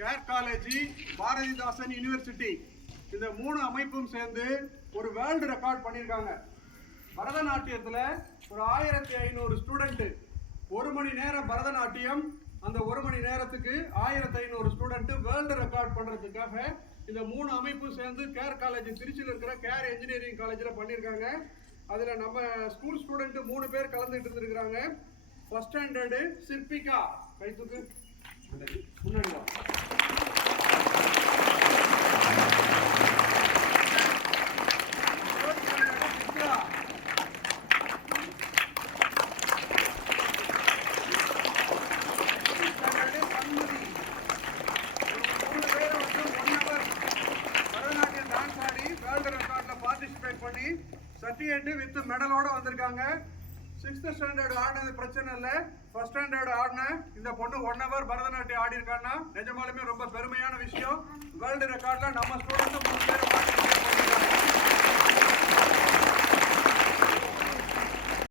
Care college, Bharathidasan university இந்த 3 அமைப்பும் சேர்ந்து ஒரு வேர்ல்டு ரெக்கார்ட் பண்ணியிருக்காங்க. பரதநாட்டியத்தில் ஒரு 1500 ஸ்டூடெண்ட் 1 மணி நேரம் பரதநாட்டியம், அந்த 1 மணி நேரத்துக்கு 1500 ஸ்டூடெண்ட் வேர்ல்டு ரெக்கார்ட் பண்ணுறதுக்காக இந்த 3 அமைப்பும் சேர்ந்து கேர் காலேஜ், திருச்சியில் இருக்கிற கேர் இன்ஜினியரிங் காலேஜில் பண்ணியிருக்காங்க. அதில் நம்ம ஸ்கூல் ஸ்டூடெண்ட் 3 பேர் கலந்துட்டு இருந்திருக்கிறாங்க. ஃபர்ஸ்ட் ஸ்டாண்டர்டு சிற்பிகா, கைத்துக்கு முன்னாடி வா. சர்டிஃபிகேட் வித் மெடலோட வந்திருக்காங்க. 6th ஸ்டாண்டர்ட் ஆடினது பிரச்சனை இல்லை. ஃபர்ஸ்ட் ஸ்டாண்டர்ட் ஆடின இந்த பொண்ணு 1 hour பரதநாட்டியம் ஆடி இருக்காங்கன்னா நிஜமாலுமே ரொம்ப பெருமையான விஷயம். வேர்ல்டு ரெக்கார்ட்ல நம்ம ஸ்டூடெண்ட் 3 பேர்